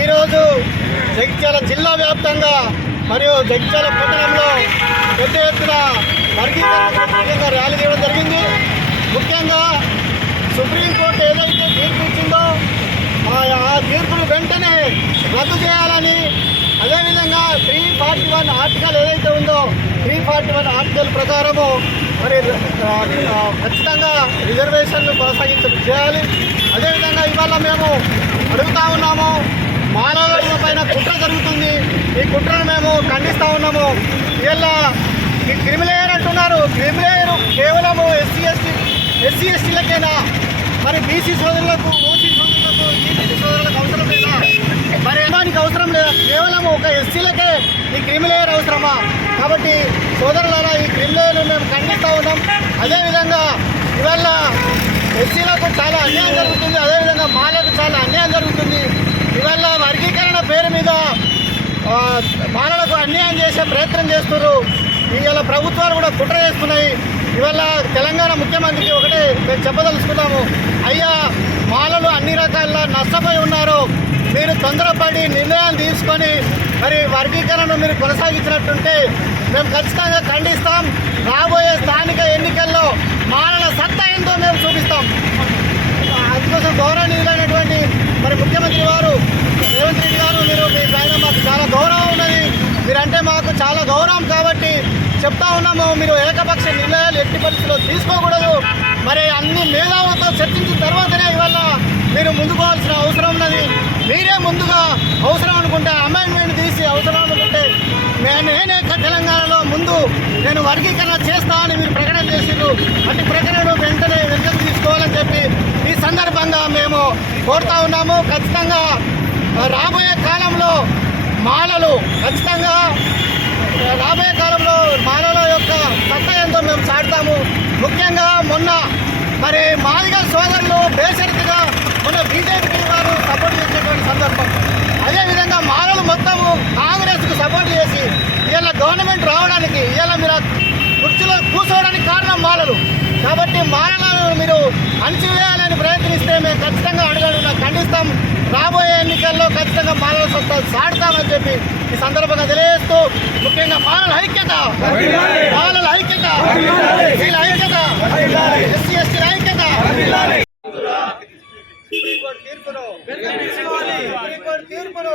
ఈరోజు జగిత్యాల జిల్లా వ్యాప్తంగా మరియు జగిత్యాల పట్టణంలో పెద్ద ఎత్తున వర్గీకరణ ర్యాలీ చేయడం జరిగింది. ముఖ్యంగా సుప్రీంకోర్టు ఏదైతే తీర్పు ఇచ్చిందో ఆ తీర్పును వెంటనే రద్దు చేయాలని అదేవిధంగా త్రీ ఫార్టీ వన్ ఆర్టికల్ ఏదైతే ఉందో త్రీ ఫార్టీ వన్ ఆర్టికల్ ప్రకారము మరి ఖచ్చితంగా రిజర్వేషన్లు కొనసాగించాలి చేయాలి. అదేవిధంగా ఇవాళ మేము అడుగుతా ఉన్నాము మానవుల పైన కుట్ర జరుగుతుంది. ఈ కుట్రను మేము ఖండిస్తూ ఉన్నాము. ఇలా ఈ క్రిమిలేయర్ అంటున్నారు. క్రిమిలేయర్ కేవలము ఎస్సీ ఎస్టీ ఎస్సీ ఎస్టీలకైనా? మరి బీసీ సోదరులకు ఓసీ సోదరులకు ఈబీసీ సోదరులకు అవసరం లేదా? మరి ఏమానికి అవసరం లేదా? కేవలం ఒక ఎస్సీలకే ఈ క్రిమిలేయర్ అవసరమా? కాబట్టి సోదరులారా ఈ క్రిమిలేయర్ను మేము ఖండిస్తూ ఉన్నాం. అదేవిధంగా ఇవాళ ఎస్సీలకు చాలా అన్యాయం జరుగుతుంది. అదేవిధంగా మాలకు చాలా అన్యాయం జరుగుతుంది. ఇవాళ వర్గీకరణ పేరు మీద బాలలకు అన్యాయం చేసే ప్రయత్నం చేస్తున్నారు. ఇవాళ ప్రభుత్వాలు కూడా కుట్ర చేస్తున్నాయి. ఇవాళ తెలంగాణ ముఖ్యమంత్రికి ఒకటే మేము చెప్పదలుచుకున్నాము. అయ్యా మాలలు అన్ని రకాల నష్టపోయి ఉన్నారు. మీరు తొందరపడి నిర్ణయాలు తీసుకొని మరి వర్గీకరణను మీరు కొనసాగించినట్టుంటే మేము ఖచ్చితంగా ఖండిస్తాం. రాబోయే స్థానిక ఎన్నికల్లో మాలల సత్తా ఏందో మేము చూపిస్తాం. అందుకోసం గౌరవనీయులైనటువంటి మరి ముఖ్యమంత్రి వారు రేవంత్ రెడ్డి గారు మీరు మీ పైన మాకు చాలా గౌరవం ఉన్నది. మీరంటే మాకు చాలా గౌరవం కాబట్టి చెప్తా ఉన్నాము మీరు ఏకపక్ష నిర్ణయాలు ఎట్టి పరిస్థితుల్లో తీసుకోకూడదు. మరి అన్ని మేధావులతో చర్చించిన తర్వాతనే ఇవాళ మీరు ముందుకు పోవాల్సిన అవసరం ఉన్నది. మీరే ముందుగా అవసరం అనుకుంటే అమెండ్మెంట్ తీసి అవసరం అనుకుంటే నేనే తెలంగాణలో ముందు నేను వర్గీకరణ చేస్తా అని మీరు ప్రకటన చేసిండ్రు. అటు ప్రకటన వెంటనే వెనుకకు తీసుకోవాలని చెప్పి సందర్భంగా మేము కోరుతా ఉన్నాము. ఖచ్చితంగా రాబోయే కాలంలో మాలలు ఖచ్చితంగా రాబోయే కాలంలో మాలల యొక్క సత్త ఎంతో మేము చాటుతాము. ముఖ్యంగా మొన్న మరి మాదిగ సోదరులు బేసరికగా మొన్న బీజేపీ వారు సపోర్ట్ చేసినటువంటి సందర్భం. అదేవిధంగా మాలలు మొత్తము కాంగ్రెస్కు సపోర్ట్ చేసి ఇలా గవర్నమెంట్ రావడానికి ఇలా మీరు ఆ కుర్చీలో కూర్చోవడానికి కారణం మాలలు కాబట్టి మాలలను మీరు అణచివేయాలని ప్రయత్నిస్తే మేము ఖచ్చితంగా అడగడం ఖండిస్తాం. రాబోయే ఎన్నికల్లో ఖచ్చితంగా మాలల సొంత సాడుతామని చెప్పి ఈ సందర్భంగా తెలియజేస్తూ ముఖ్యంగా మాలల ఐక్యత. మాలల ఐక్యత. ఐక్యత. ఎస్సీ ఎస్టీ ఐక్యత. తీర్పును తీర్పును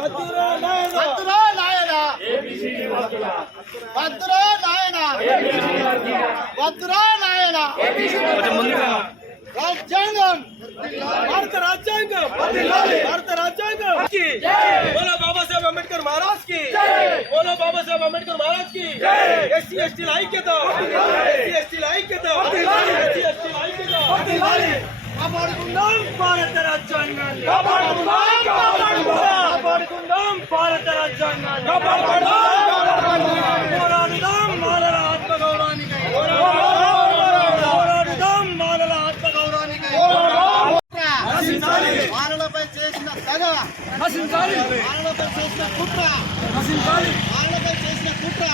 భద్రో నాయన భద్రో నాయన భద్రో నాయన రాజ్యాంగం భారత రాజ్యాంగం భారత రాజ్యాంగం బోలో బాబా సాహెబ్ అంబేద్కర్ మహారాజ్ కి బోలో బాబా సాహెబ్ అంబేద్కర్ మహారాజ్ కి ఎస్సీ ఎస్టీల ఐక్యత ఎస్సీ ఎస్టీల ఐక్యత ఎస్సీ ఎస్టీల ఐక్యత కాపాడుకుందాం భారత రాజ్యాంగాన్ని కాపాడుకుందాం కాపాడుకుందాం కాపాడుకుందాం భారత రాజ్యాంగాన్ని కాపాడుకుందాం పోరాడుదాం మాలల ఆత్మగౌరవానికై పోరాడుదాం మాలల ఆత్మగౌరవానికై మాలలపై చేసిన దగ మాలలపై చేసిన కుట్ర మాలలపై చేసిన కుట్ర